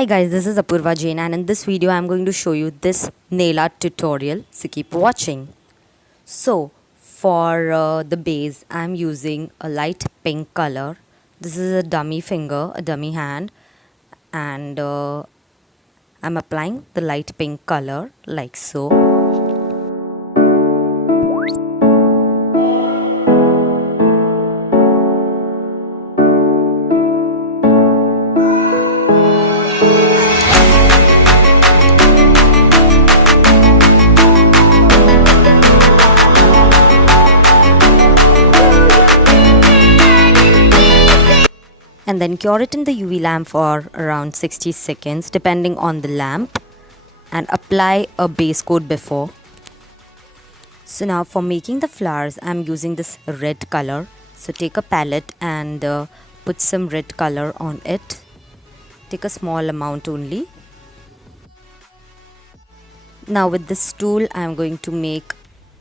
Hi guys, this is Apurva Jain, and in this video I am going to show you this nail art tutorial, so keep watching. So for the base I am using a light pink color. This is a dummy finger, a dummy hand, and I'm applying the light pink color like so. And then cure it in the UV lamp for around 60 seconds depending on the lamp, and apply a base coat before. So now for making the flowers I'm using this red color. So take a palette and put some red color on it. Take a small amount only. Now with this tool I'm going to make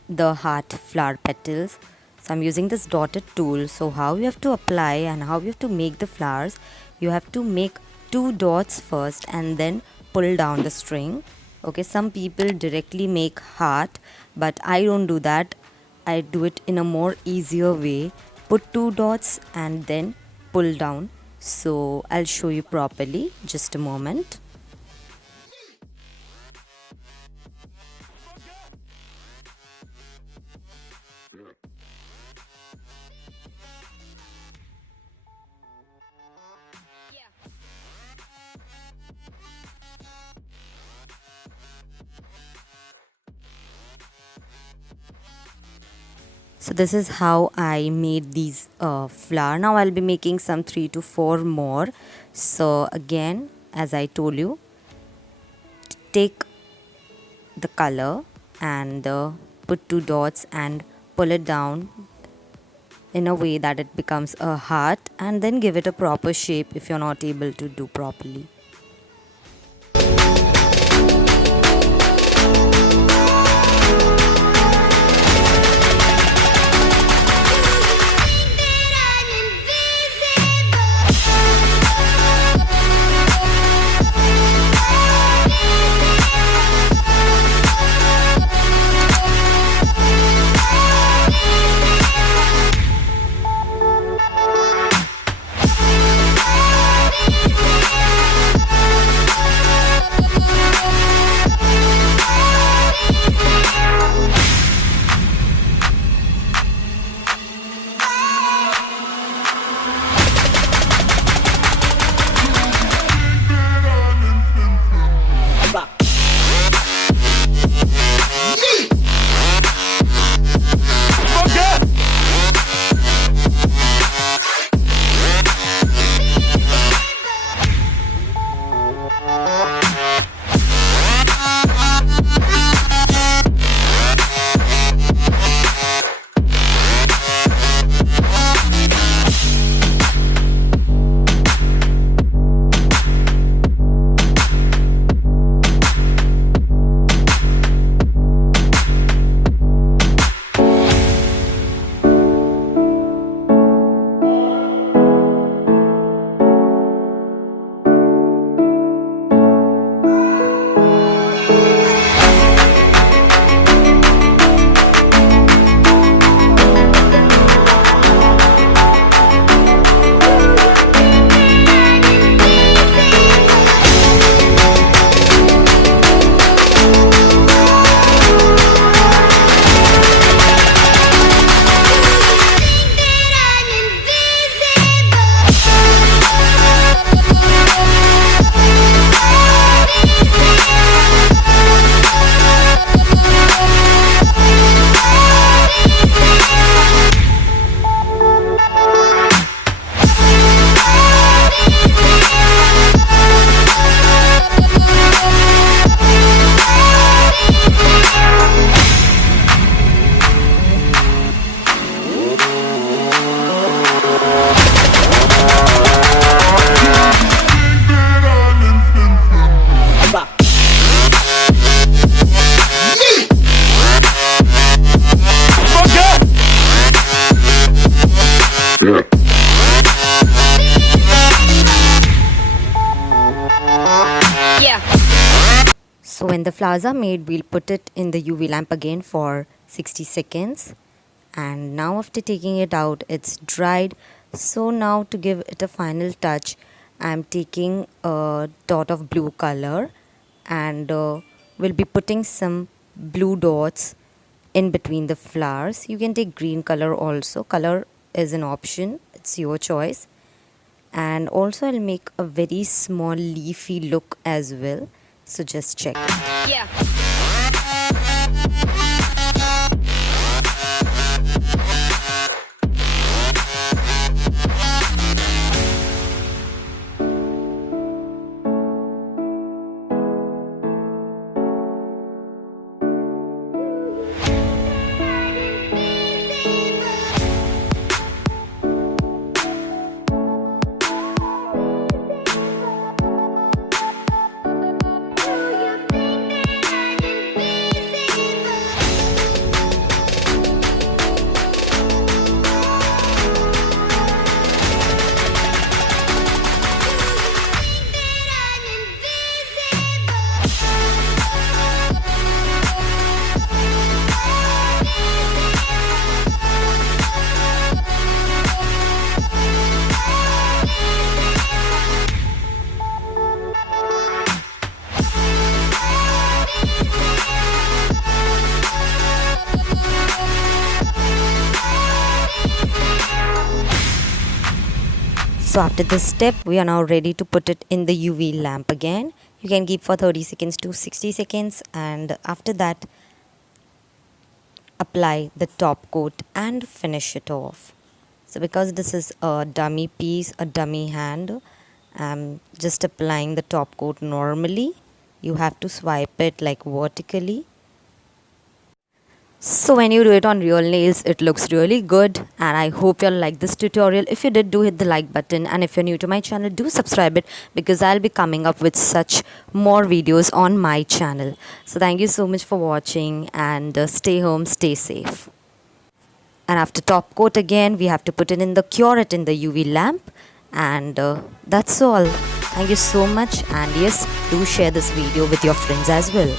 the heart flower petals. So I'm using this dotted tool. So how you have to apply and how you have to make the flowers, you have to make 2 dots first and then pull down the string. Okay, some people directly make heart, but I don't do that. I do it in a more easier way. Put 2 dots and then pull down. So I'll show you properly, just a moment. So this is how I made these flower. Now I'll be making some 3 to 4 more. So again, as I told you, take the color and put 2 dots and pull it down in a way that it becomes a heart, and then give it a proper shape if you're not able to do properly. When the flowers are made, we'll put it in the UV lamp again for 60 seconds. And now after taking it out, it's dried. So now to give it a final touch, I'm taking a dot of blue color and we'll be putting some blue dots in between the flowers. You can take green color also. Color is an option. It's your choice. And also I'll make a very small leafy look as well. So just check. Yeah. So after this step, we are now ready to put it in the UV lamp again. You can keep for 30 seconds to 60 seconds, and after that apply the top coat and finish it off. So because this is a dummy piece, a dummy hand, I'm just applying the top coat normally. You have to swipe it like vertically. So when you do it on real nails, it looks really good, and I hope you'll like this tutorial. If you did, do hit the like button, and if you're new to my channel, do subscribe it, because I'll be coming up with such more videos on my channel. So thank you so much for watching, and stay home, stay safe. And after top coat again, we have to put it in the cure it in the UV lamp, and that's all. Thank you so much, and yes, do share this video with your friends as well.